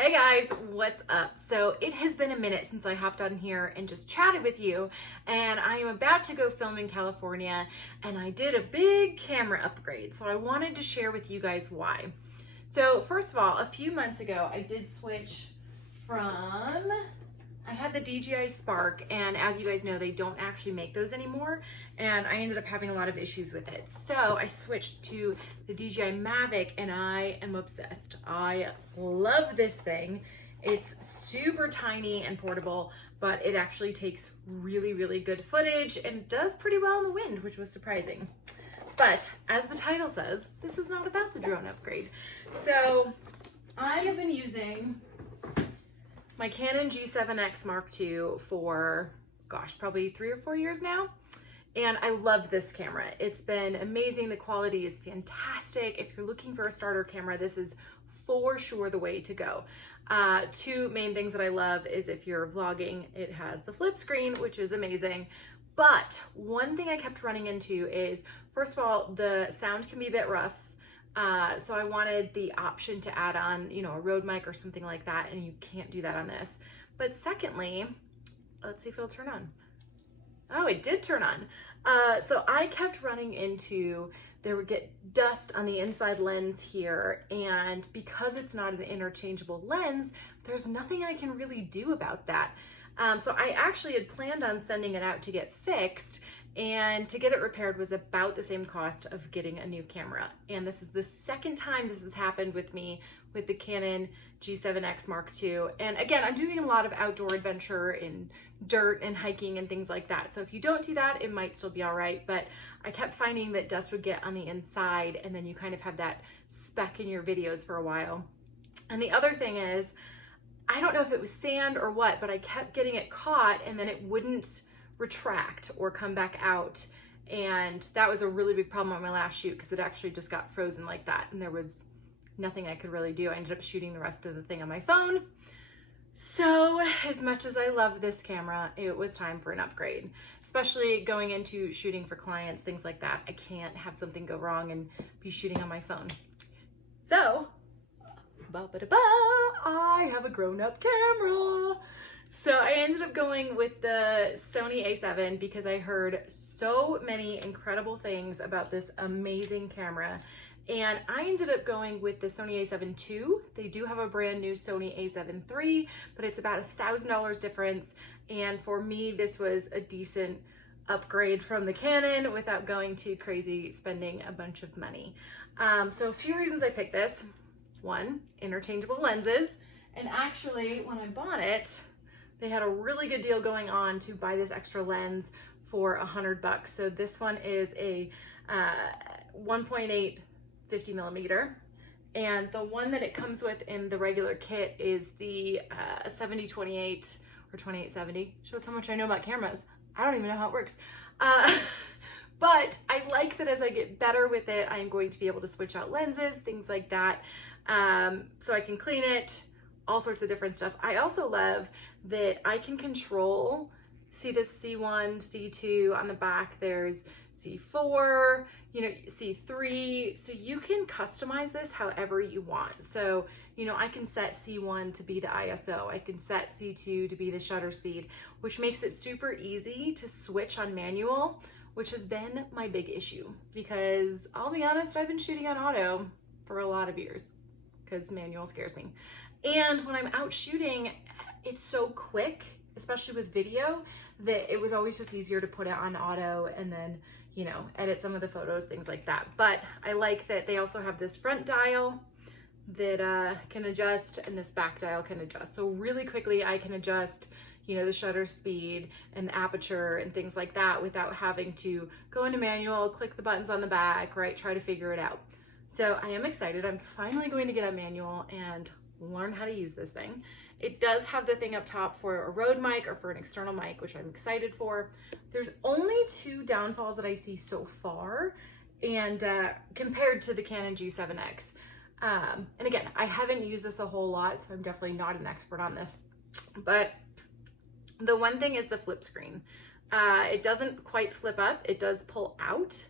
Hey guys, what's up? So it has been a minute since I hopped on here and just chatted with you, and I am about to go film in California, and I did a big camera upgrade. So I wanted to share with you guys why. So first of all, a few months ago, I did switch from, I had the DJI Spark, and as you guys know, they don't actually make those anymore, and I ended up having a lot of issues with it. So I switched to the DJI Mavic, and I am obsessed. I love this thing. It's super tiny and portable, but it actually takes really, really good footage and does pretty well in the wind, which was surprising. But as the title says, this is not about the drone upgrade. So I have been using my Canon G7X Mark II for, gosh, probably 3 or 4 years now. And I love this camera. It's been amazing. The quality is fantastic. If you're looking for a starter camera, this is for sure the way to go. Two main things that I love is if you're vlogging, it has the flip screen, which is amazing. But one thing I kept running into is, first of all, the sound can be a bit rough. So I wanted the option to add on, a Rode mic or something like that, and you can't do that on this. But secondly, let's see if it'll turn on. Oh, it did turn on. So I kept running into, there would get dust on the inside lens here, and because it's not an interchangeable lens, there's nothing I can really do about that. So I actually had planned on sending it out to get fixed, and to get it repaired was about the same cost of getting a new camera. And this is the second time this has happened with me with the Canon G7X Mark II. And again, I'm doing a lot of outdoor adventure in dirt and hiking and things like that. So if you don't do that, it might still be all right. But I kept finding that dust would get on the inside, and then you kind of have that speck in your videos for a while. And the other thing is, I don't know if it was sand or what, but I kept getting it caught, and then it wouldn't retract or come back out. And that was a really big problem on my last shoot, because it actually just got frozen like that, and there was nothing I could really do. I ended up shooting the rest of the thing on my phone. So as much as I love this camera, it was time for an upgrade, especially going into shooting for clients, things like that. I can't have something go wrong and be shooting on my phone. So I have a grown-up camera. So I ended up going with the Sony A7 because I heard so many incredible things about this amazing camera. And I ended up going with the Sony A7 II. They do have a brand new Sony A7 III, but it's about $1,000 difference. And for me, this was a decent upgrade from the Canon without going too crazy spending a bunch of money. So a few reasons I picked this. One, interchangeable lenses. And actually, when I bought it, they had a really good deal going on to buy this extra lens for $100. So this one is a 1.8 50 millimeter. And the one that it comes with in the regular kit is the 70-28 or 28-70. Shows how much I know about cameras. I don't even know how it works. But I like that as I get better with it, I'm going to be able to switch out lenses, things like that. So I can clean it, all sorts of different stuff. I also love that I can control, see this C1, C2 on the back, there's C4, C3, so you can customize this however you want. So, I can set C1 to be the ISO, I can set C2 to be the shutter speed, which makes it super easy to switch on manual, which has been my big issue, because I'll be honest, I've been shooting on auto for a lot of years because manual scares me. And when I'm out shooting, it's so quick, especially with video, that it was always just easier to put it on auto and then, edit some of the photos, things like that. But I like that they also have this front dial that can adjust, and this back dial can adjust. So really quickly I can adjust, the shutter speed and the aperture and things like that without having to go into manual, click the buttons on the back, right, try to figure it out. So I am excited. I'm finally going to get a manual and learn how to use this thing. It does have the thing up top for a Rode mic or for an external mic, which I'm excited for. There's only 2 downfalls that I see so far, and compared to the Canon G7X. And again, I haven't used this a whole lot, so I'm definitely not an expert on this. But the one thing is the flip screen. It doesn't quite flip up, it does pull out,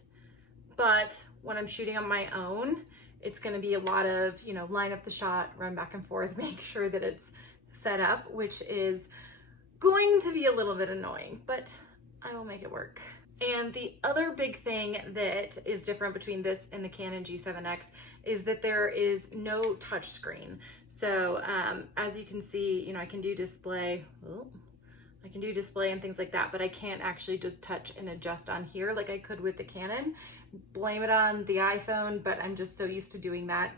but when I'm shooting on my own, it's going to be a lot of, you know, line up the shot, run back and forth, make sure that it's set up, which is going to be a little bit annoying, but I will make it work. And the other big thing that is different between this and the Canon G7X is that there is no touch screen. So as you can see, you know, I can do display, and things like that, but I can't actually just touch and adjust on here like I could with the Canon. Blame it on the iPhone, but I'm just so used to doing that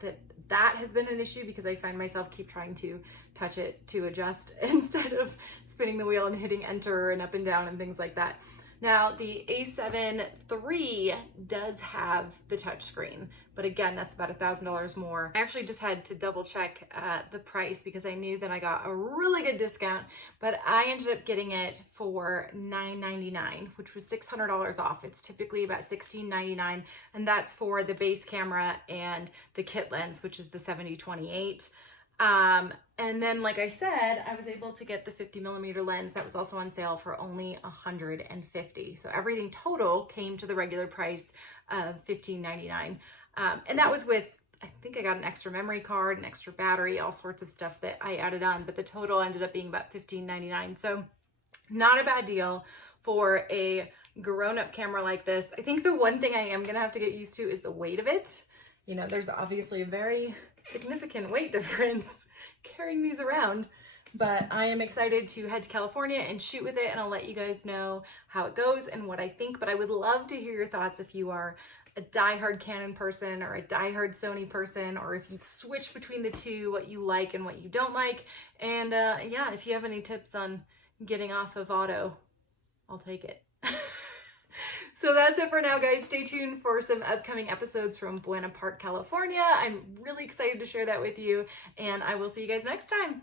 has been an issue, because I find myself keep trying to touch it to adjust instead of spinning the wheel and hitting enter and up and down and things like that. Now, the A7 III does have the touchscreen, but again, that's about $1,000 more. I actually just had to double check the price because I knew that I got a really good discount, but I ended up getting it for $999, which was $600 off. It's typically about $16.99, and that's for the base camera and the kit lens, which is the 70-28. And then, like I said, I was able to get the 50mm lens that was also on sale for only $150. So everything total came to the regular price of $15.99. And that was with, I think I got an extra memory card, an extra battery, all sorts of stuff that I added on, but the total ended up being about $15.99. So not a bad deal for a grown-up camera like this. I think the one thing I am gonna have to get used to is the weight of it. You know, there's obviously a very significant weight difference carrying these around, but I am excited to head to California and shoot with it, and I'll let you guys know how it goes and what I think. But I would love to hear your thoughts if you are a diehard Canon person or a diehard Sony person, or if you've switched between the two, what you like and what you don't like. And yeah, if you have any tips on getting off of auto, I'll take it. So that's it for now, guys. Stay tuned for some upcoming episodes from Buena Park, California. I'm really excited to share that with you, and I will see you guys next time.